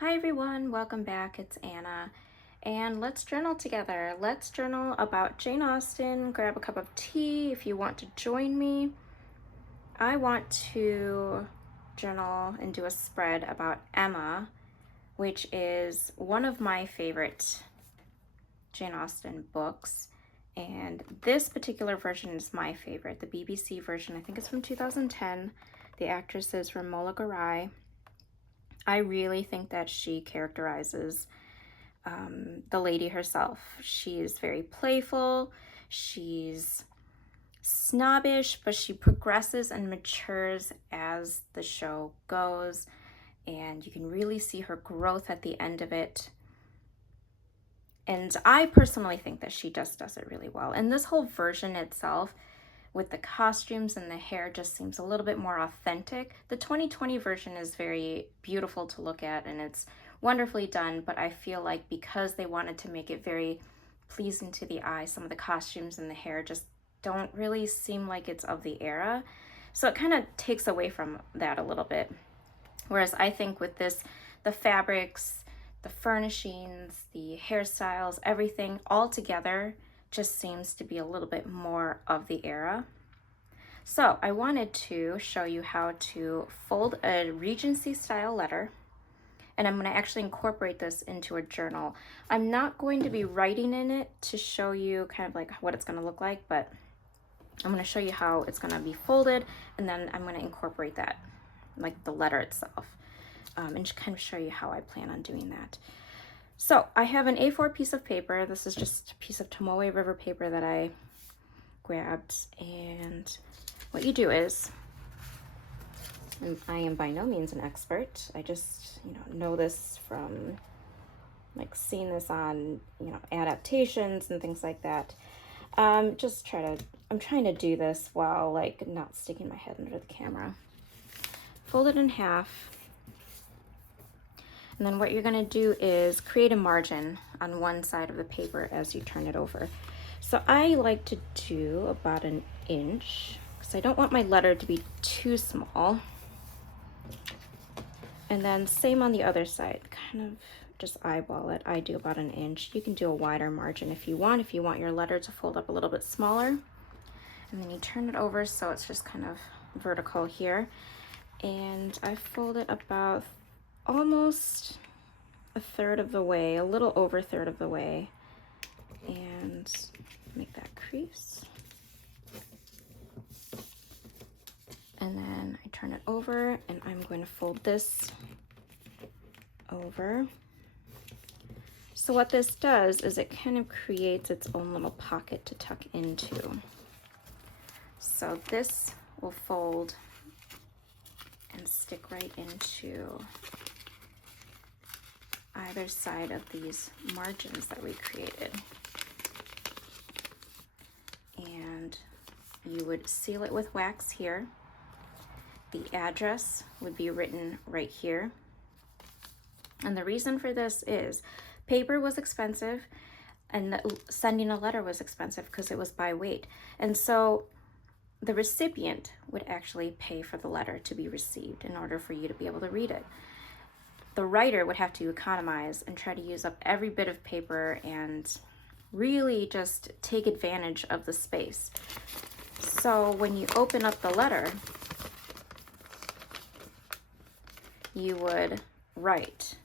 Hi everyone, welcome back. It's Anna, and let's journal together. Let's journal about Jane Austen. Grab a cup of tea if you want to join me. I want to journal and do a spread about Emma, which is one of my favorite Jane Austen books. And this particular version is my favorite. The BBC version, I think it's from 2010. The actress is Romola Garai. I really think that she characterizes the lady herself. She's very playful, she's snobbish, but she progresses and matures as the show goes, and you can really see her growth at the end of it. And I personally think that she just does it really well. And this whole version itself, with the costumes and the hair, just seems a little bit more authentic. The 2020 version is very beautiful to look at and it's wonderfully done, but I feel like because they wanted to make it very pleasing to the eye, some of the costumes and the hair just don't really seem like it's of the era. So it kind of takes away from that a little bit. Whereas I think with this, the fabrics, the furnishings, the hairstyles, everything all together just seems to be a little bit more of the era. So I wanted to show you how to fold a Regency style letter, and I'm going to actually incorporate this into a journal. I'm not going to be writing in it to show you kind of like what it's going to look like, but I'm going to show you how it's going to be folded, and then I'm going to incorporate that, like the letter itself, and just kind of show you how I plan on doing that. So I have an A4 piece of paper. This is just a piece of Tomoe River paper that I grabbed. And what you do is, and I am by no means an expert. I just, know this from like seeing this on, adaptations and things like that. I'm trying to do this while like not sticking my head under the camera. Fold it in half. And then what you're going to do is create a margin on one side of the paper as you turn it over. So I like to do about 1 inch because I don't want my letter to be too small. And then same on the other side, kind of just eyeball it. I do about 1 inch. You can do a wider margin if you want your letter to fold up a little bit smaller. And then you turn it over so it's just kind of vertical here. And I fold it about almost 1/3 of the way, a little over 1/3 of the way, and make that crease. And then I turn it over and I'm going to fold this over. So what this does is it kind of creates its own little pocket to tuck into. So this will fold and stick right into either side of these margins that we created. And you would seal it with wax here. The address would be written right here. And the reason for this is paper was expensive and sending a letter was expensive because it was by weight. And so the recipient would actually pay for the letter to be received in order for you to be able to read it. The writer would have to economize and try to use up every bit of paper and really just take advantage of the space. So when you open up the letter, you would write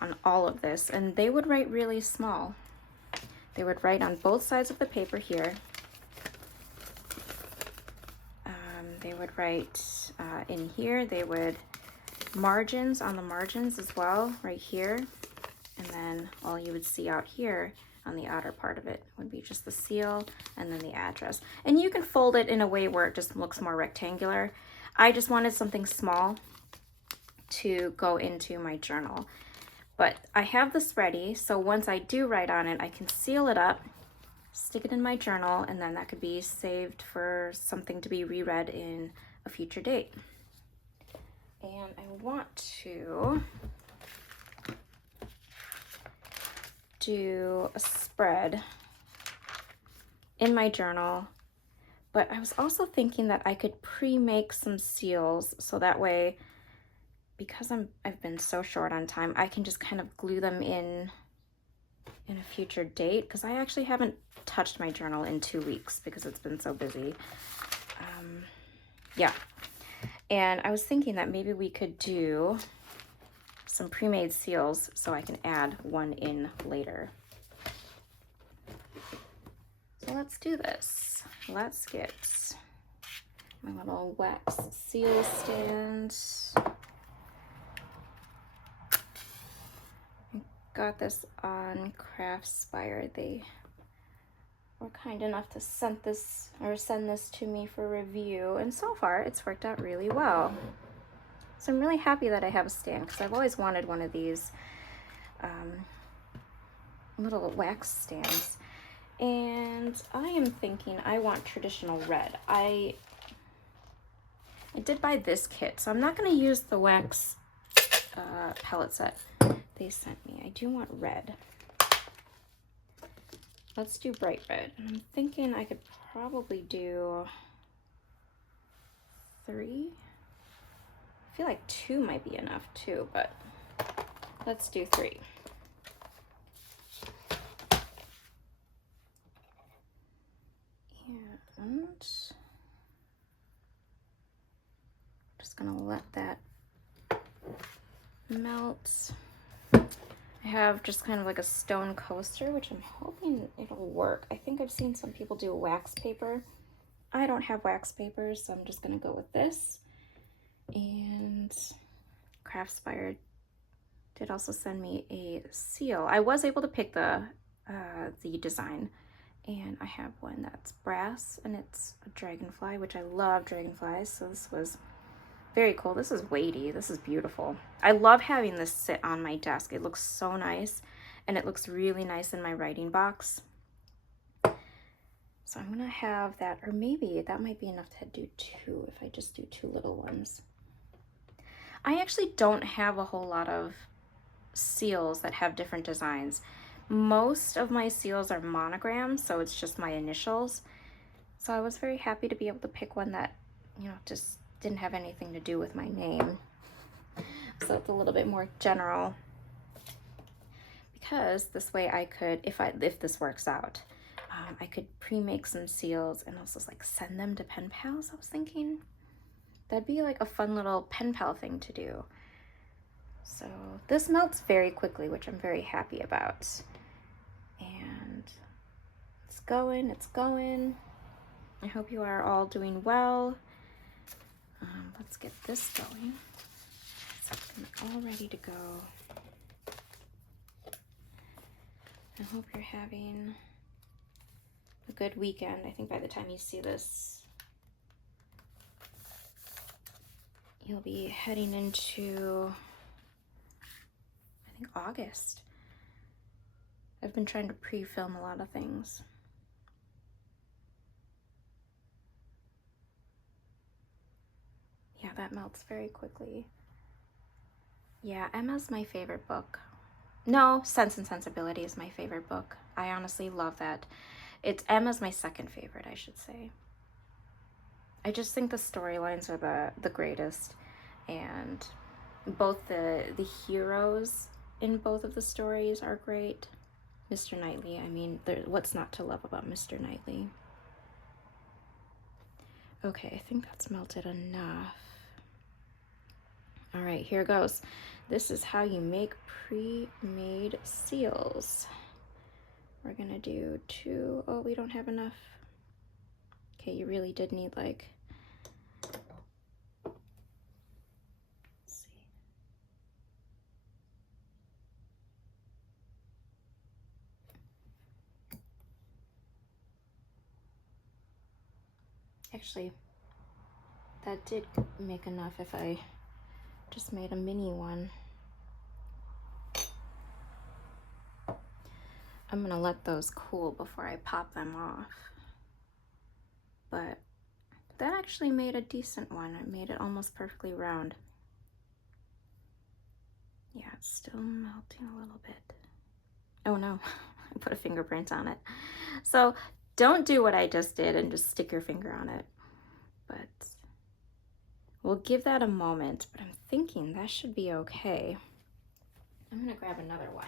on all of this, and they would write really small. They would write on both sides of the paper here. They would write in here, they would margins on the margins as well, right here. And then all you would see out here on the outer part of it would be just the seal and then the address. And you can fold it in a way where it just looks more rectangular. I just wanted something small to go into my journal. But I have this ready, so once I do write on it, I can seal it up, stick it in my journal, and then that could be saved for something to be reread in a future date. And I want to do a spread in my journal, but I was also thinking that I could pre-make some seals so that way because I've been so short on time, I can just kind of glue them in a future date, because I actually haven't touched my journal in 2 weeks because it's been so busy. Yeah, and I was thinking that maybe we could do some pre-made seals so I can add one in later. So let's do this. Let's get my little wax seal stand. I got this on Craspire. They were kind enough to send this to me for review, and so far it's worked out really well. So I'm really happy that I have a stand, because I've always wanted one of these little wax stands. And I am thinking I want traditional red. I did buy this kit, so I'm not going to use the wax palette set they sent me. I do want red. Let's do bright red. I'm thinking I could probably do 3. I feel like 2 might be enough too, but let's do 3. And just gonna let that melt. I have just kind of like a stone coaster, which I'm hoping it'll work. I think I've seen some people do wax paper. I don't have wax paper, so I'm just gonna go with this. And Craspire did also send me a seal. I was able to pick the design, and I have one that's brass, and it's a dragonfly, which I love dragonflies, so this was very cool. This is weighty. This is beautiful. I love having this sit on my desk. It looks so nice, and it looks really nice in my writing box. So I'm gonna have that, or maybe that might be enough to do 2 if I just do 2 little ones. I actually don't have a whole lot of seals that have different designs. Most of my seals are monograms, so it's just my initials. So I was very happy to be able to pick one that, you know, just didn't have anything to do with my name. So it's a little bit more general, because this way I could, if this works out, I could pre-make some seals and also like send them to pen pals. I was thinking that'd be like a fun little pen pal thing to do. So this melts very quickly, which I'm very happy about. And it's going, it's going. I hope you are all doing well. Let's get this going. So I'm all ready to go. I hope you're having a good weekend. I think by the time you see this, you'll be heading into, I think, August. I've been trying to pre-film a lot of things. Yeah, that melts very quickly. Yeah, Emma's my favorite book. No, Sense and Sensibility is my favorite book. I honestly love that. Emma's my second favorite, I should say. I just think the storylines are the greatest, and both the heroes in both of the stories are great. Mr. Knightley, I mean, what's not to love about Mr. Knightley? Okay, I think that's melted enough. All right, here goes. This is how you make pre-made seals. We're gonna do 2. Oh, we don't have enough. Okay, you really did need like, let's see. Actually, that did make enough if I just made a mini one. I'm gonna let those cool before I pop them off. But that actually made a decent one. It made it almost perfectly round. Yeah, it's still melting a little bit. Oh no, I put a fingerprint on it. So don't do what I just did and just stick your finger on it. But We'll give that a moment, but I'm thinking that should be okay. I'm gonna grab another one.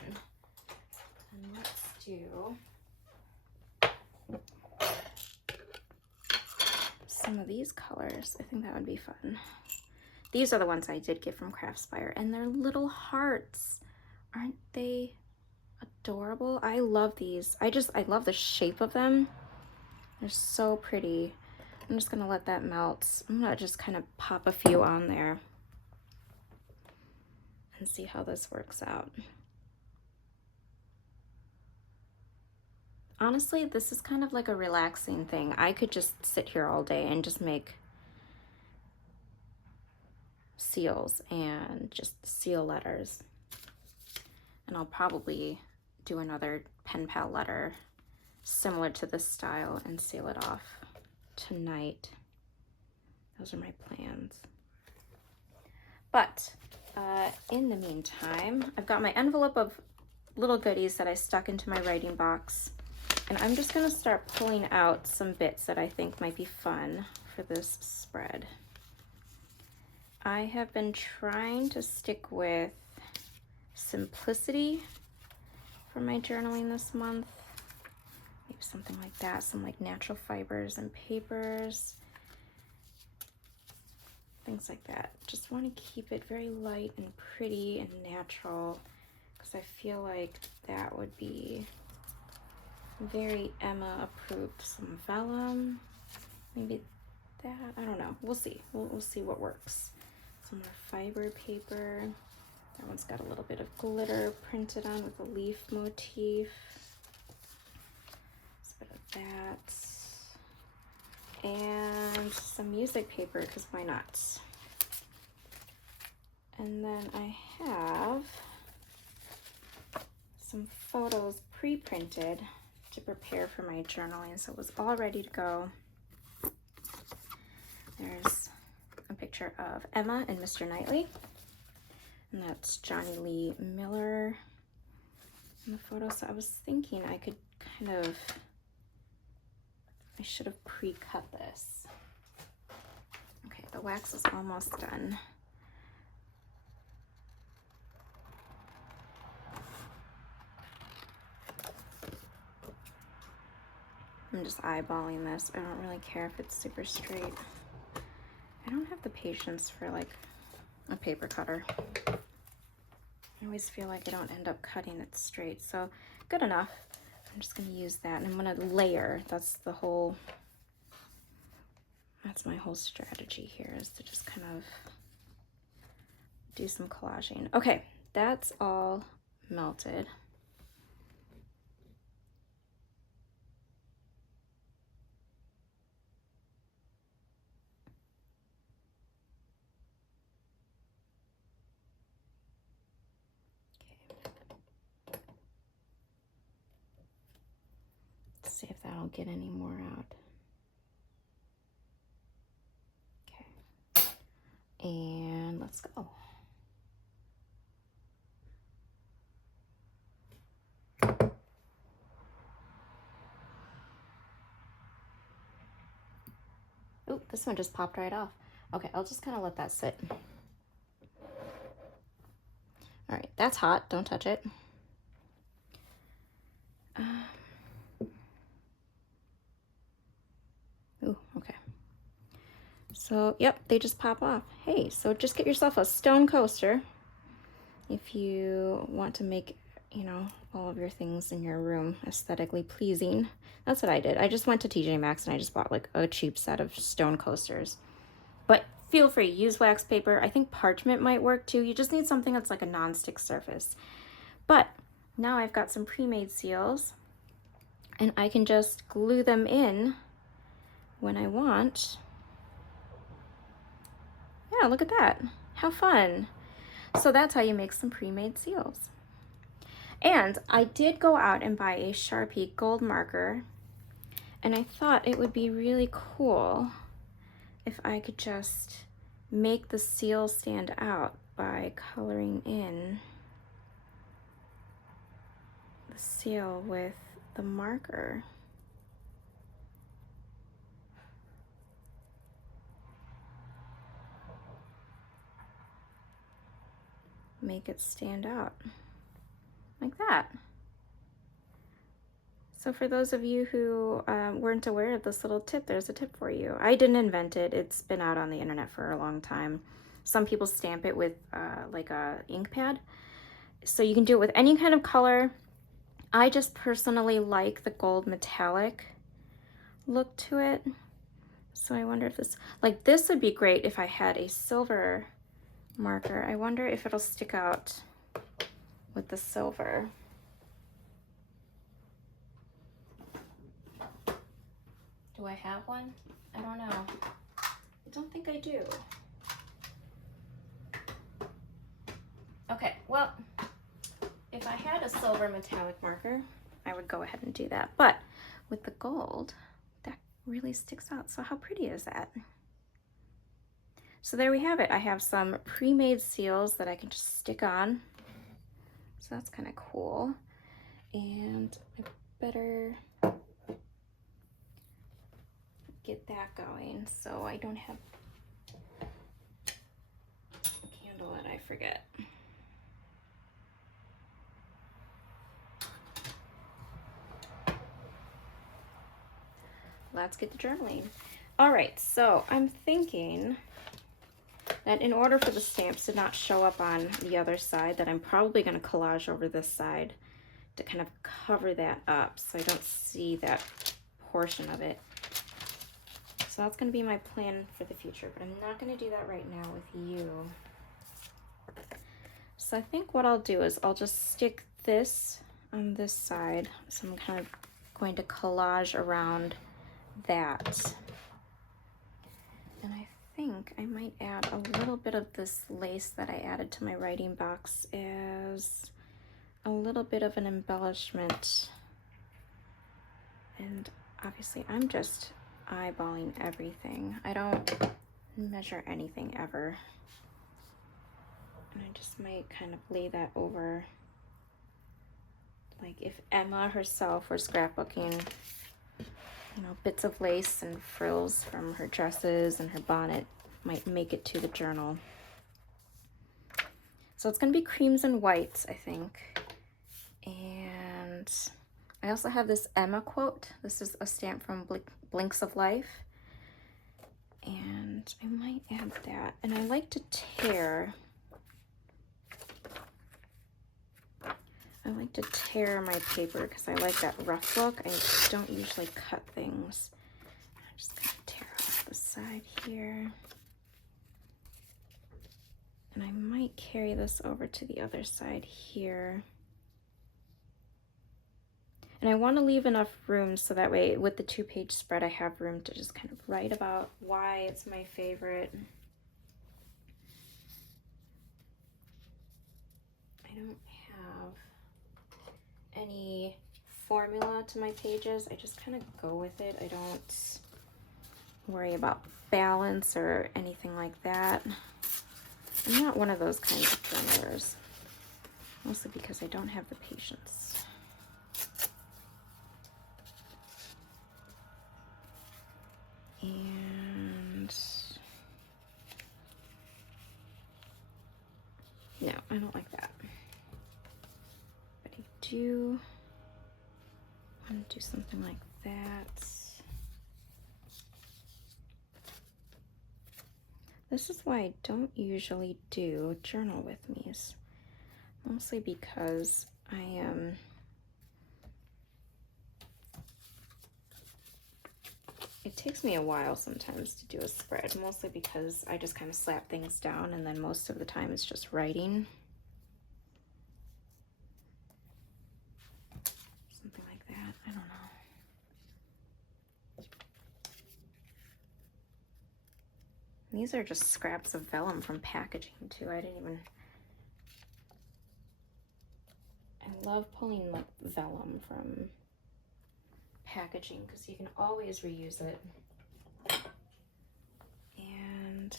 And let's do some of these colors. I think that would be fun. These are the ones I did get from Craspire, and they're little hearts. Aren't they adorable? I love these. I love the shape of them. They're so pretty. I'm just gonna let that melt. I'm gonna just kind of pop a few on there and see how this works out. Honestly, this is kind of like a relaxing thing. I could just sit here all day and just make seals and just seal letters. And I'll probably do another pen pal letter similar to this style and seal it off tonight. Those are my plans. But in the meantime, I've got my envelope of little goodies that I stuck into my writing box. And I'm just gonna start pulling out some bits that I think might be fun for this spread. I have been trying to stick with simplicity for my journaling this month. Maybe something like that, some like natural fibers and papers, things like that. Just want to keep it very light and pretty and natural because I feel like that would be very Emma approved. Some vellum, maybe that, I don't know. We'll see. We'll see what works. Some more fiber paper. That one's got a little bit of glitter printed on with a leaf motif. Just a bit of that. And some music paper, because why not? And then I have some photos pre-printed to prepare for my journaling, so it was all ready to go. There's a picture of Emma and Mr. Knightley, and that's Johnny Lee Miller in the photo. So I was thinking I could I should have pre-cut this. Okay, the wax is almost done. I'm just eyeballing this. I don't really care if it's super straight. I don't have the patience for like a paper cutter. I always feel like I don't end up cutting it straight, so good enough. I'm just gonna use that, and I'm gonna layer. That's my whole strategy here, is to just kind of do some collaging. Okay, that's all melted. See if that'll get any more out. Okay, and let's go. Oh, this one just popped right off. Okay, I'll just kind of let that sit. All right, that's hot, don't touch it. Ooh, okay. So, yep, they just pop off. Hey, so just get yourself a stone coaster if you want to make, you know, all of your things in your room aesthetically pleasing. That's what I did. I just went to TJ Maxx and I just bought like a cheap set of stone coasters. But feel free, use wax paper. I think parchment might work too. You just need something that's like a non-stick surface. But now I've got some pre-made seals and I can just glue them in when I want. Yeah, look at that. How fun. So that's how you make some pre-made seals. And I did go out and buy a Sharpie gold marker, and I thought it would be really cool if I could just make the seal stand out by coloring in the seal with the marker. make it stand out like that. So for those of you who weren't aware of this little tip, there's a tip for you. I didn't invent it. It's been out on the internet for a long time. Some people stamp it with like a ink pad. So you can do it with any kind of color. I just personally like the gold metallic look to it. So I wonder if this, like this would be great if I had a silver marker. I wonder if it'll stick out with the silver. Do I have one? I don't know. I don't think I do. Okay, well, if I had a silver metallic marker, I would go ahead and do that. But with the gold, that really sticks out. So how pretty is that? So there we have it. I have some pre-made seals that I can just stick on. So that's kind of cool. And I better get that going so I don't have a candle that I forget. Let's get the journaling. All right, so I'm thinking that in order for the stamps to not show up on the other side, that I'm probably going to collage over this side to kind of cover that up so I don't see that portion of it. So that's going to be my plan for the future, but I'm not going to do that right now with you. So I think what I'll do is I'll just stick this on this side. So I'm kind of going to collage around that. And I think I might add a little bit of this lace that I added to my writing box as a little bit of an embellishment. And obviously I'm just eyeballing everything. I don't measure anything ever. And I just might kind of lay that over. Like if Emma herself were scrapbooking, you know, bits of lace and frills from her dresses and her bonnet might make it to the journal. So it's going to be creams and whites, I think. And I also have this Emma quote. This is a stamp from Blinks of Life. And I might add that. And I like to tear. I like to tear my paper because I like that rough look. I don't usually cut things. I'm just going to tear off the side here. And I might carry this over to the other side here. And I want to leave enough room so that way with the 2-page spread I have room to just kind of write about why it's my favorite. I don't have any formula to my pages. I just kind of go with it. I don't worry about balance or anything like that. I'm not one of those kinds of journalers, mostly because I don't have the patience. And no, I don't like that. But I do want to do something like that. This is why I don't usually do journal with me's, mostly because I am it takes me a while sometimes to do a spread, mostly because I just kind of slap things down and then most of the time it's just writing. Something like that, I don't know. These are just scraps of vellum from packaging too. I love pulling like vellum from packaging because you can always reuse it. And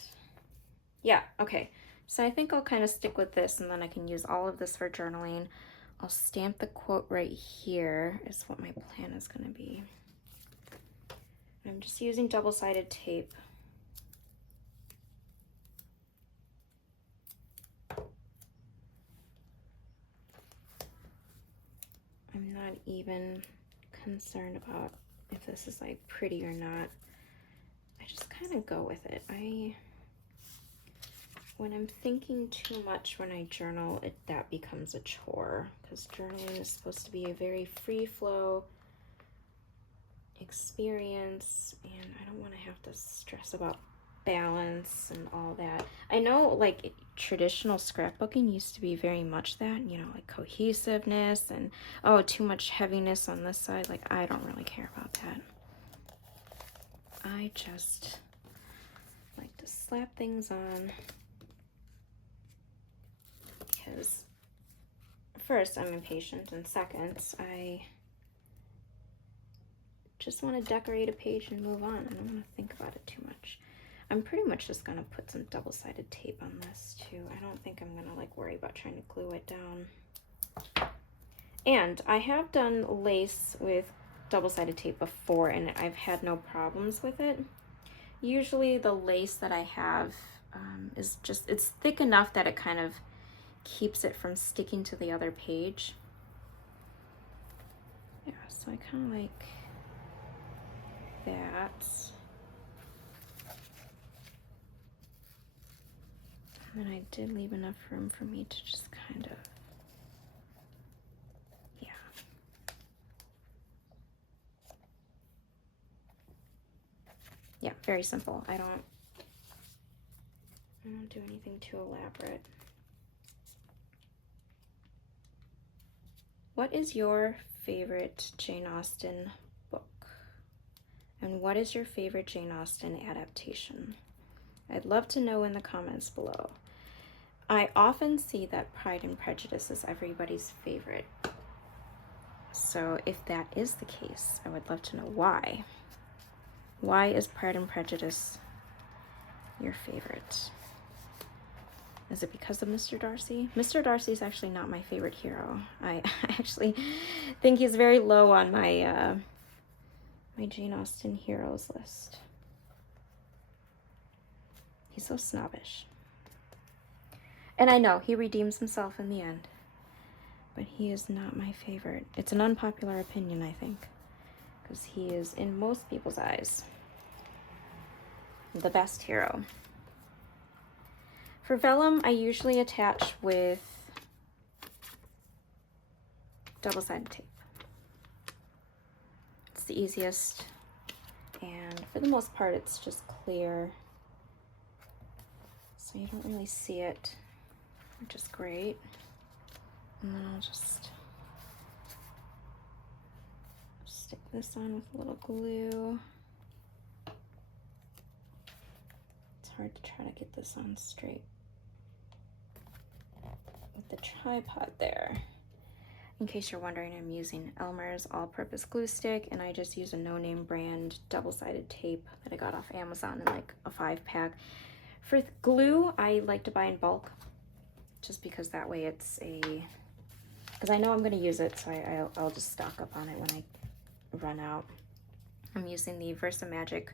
yeah, okay. So I think I'll kind of stick with this and then I can use all of this for journaling. I'll stamp the quote right here is what my plan is going to be. I'm just using double-sided tape. not even concerned about if this is like pretty or not. I just kind of go with it. When I'm thinking too much when I journal, that becomes a chore, because journaling is supposed to be a very free flow experience, and I don't want to have to stress about balance and all that. I know like traditional scrapbooking used to be very much that, you know, like cohesiveness and, oh, too much heaviness on this side. Like, I don't really care about that. I just like to slap things on because first, I'm impatient, and second, I just want to decorate a page and move on. I don't want to think about it too much. I'm pretty much just going to put some double-sided tape on this too. I don't think I'm going to like worry about trying to glue it down. And I have done lace with double-sided tape before, and I've had no problems with it. Usually the lace that I have is just, it's thick enough that it kind of keeps it from sticking to the other page. Yeah, so I kind of like that. And then I did leave enough room for me to just kind of, yeah. Yeah, very simple. I don't do anything too elaborate. What is your favorite Jane Austen book? And what is your favorite Jane Austen adaptation? I'd love to know in the comments below. I often see that Pride and Prejudice is everybody's favorite. So if that is the case, I would love to know why. Why is Pride and Prejudice your favorite? Is it because of Mr. Darcy? Mr. Darcy is actually not my favorite hero. I actually think he's very low on my my Jane Austen heroes list. He's so snobbish. And I know he redeems himself in the end, but he is not my favorite. It's an unpopular opinion, I think, because he is, in most people's eyes, the best hero. For vellum, I usually attach with double-sided tape. It's the easiest, and for the most part, it's just clear, so you don't really see it, which is great. And then I'll just stick this on with a little glue. It's hard to try to get this on straight with the tripod there. In case you're wondering, I'm using Elmer's all-purpose glue stick, and I just use a no-name brand double-sided tape that I got off Amazon in like a 5-pack. For glue, I like to buy in bulk, just because that way it's because I know I'm going to use it, so I'll just stock up on it when I run out. I'm using the Versamagic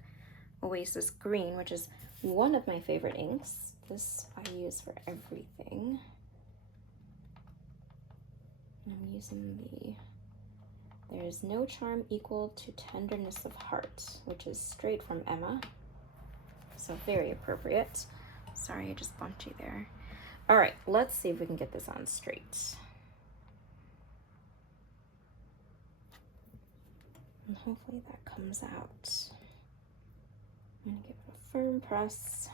Oasis Green, which is one of my favorite inks. This I use for everything. And I'm using There is no charm equal to tenderness of heart, which is straight from Emma. So very appropriate. Sorry, I just bumped you there. All right, let's see if we can get this on straight. And hopefully that comes out. I'm gonna give it a firm press.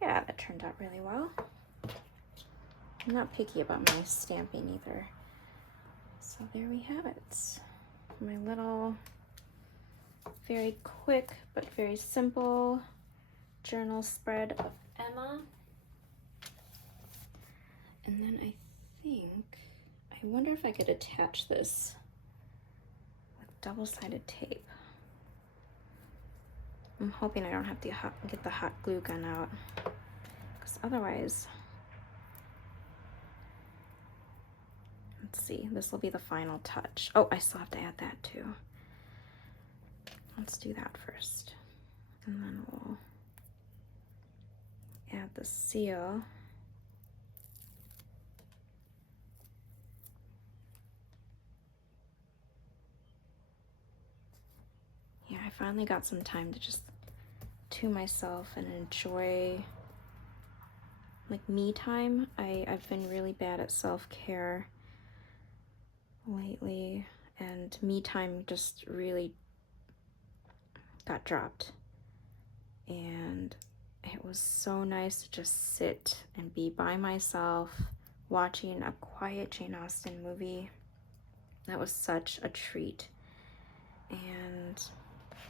Yeah, that turned out really well. I'm not picky about my stamping either. So there we have it. My little, very quick but very simple journal spread of Emma. And then I wonder if I could attach this with double-sided tape. I'm hoping I don't have to get the hot glue gun out, because otherwise, let's see, this will be the final touch. Oh, I still have to add that too. Let's do that first. And then we'll add the seal. I finally got some time to just to myself and enjoy like me time. I've been really bad at self-care lately, and me time just really got dropped. And it was so nice to just sit and be by myself watching a quiet Jane Austen movie. That was such a treat. And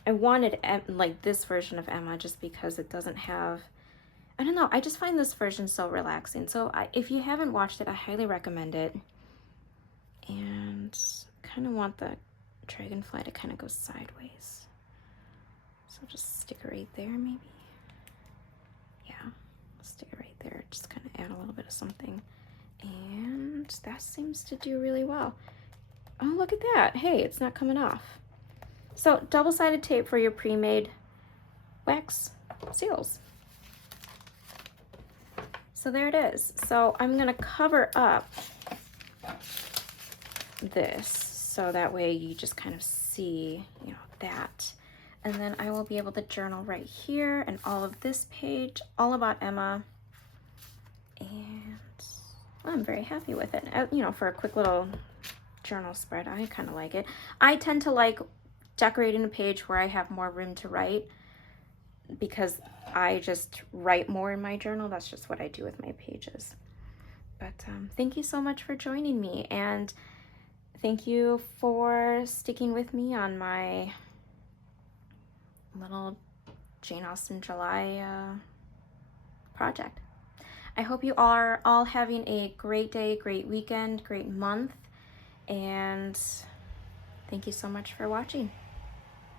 I wanted like this version of Emma just because it doesn't have, I don't know, I just find this version so relaxing. So if you haven't watched it, I highly recommend it. And kind of want the dragonfly to kind of go sideways. So just stick it right there maybe. Yeah, stick it right there. Just kind of add a little bit of something. And that seems to do really well. Oh, look at that. Hey, it's not coming off. So double-sided tape for your pre-made wax seals. So there it is. So I'm gonna cover up this so that way you just kind of see, you know, that. And then I will be able to journal right here and all of this page, all about Emma. And I'm very happy with it. You know, for a quick little journal spread, I kind of like it. I tend to like decorating a page where I have more room to write because I just write more in my journal. That's just what I do with my pages. But thank you so much for joining me, and thank you for sticking with me on my little Jane Austen July project. I hope you are all having a great day, great weekend, great month, and thank you so much for watching.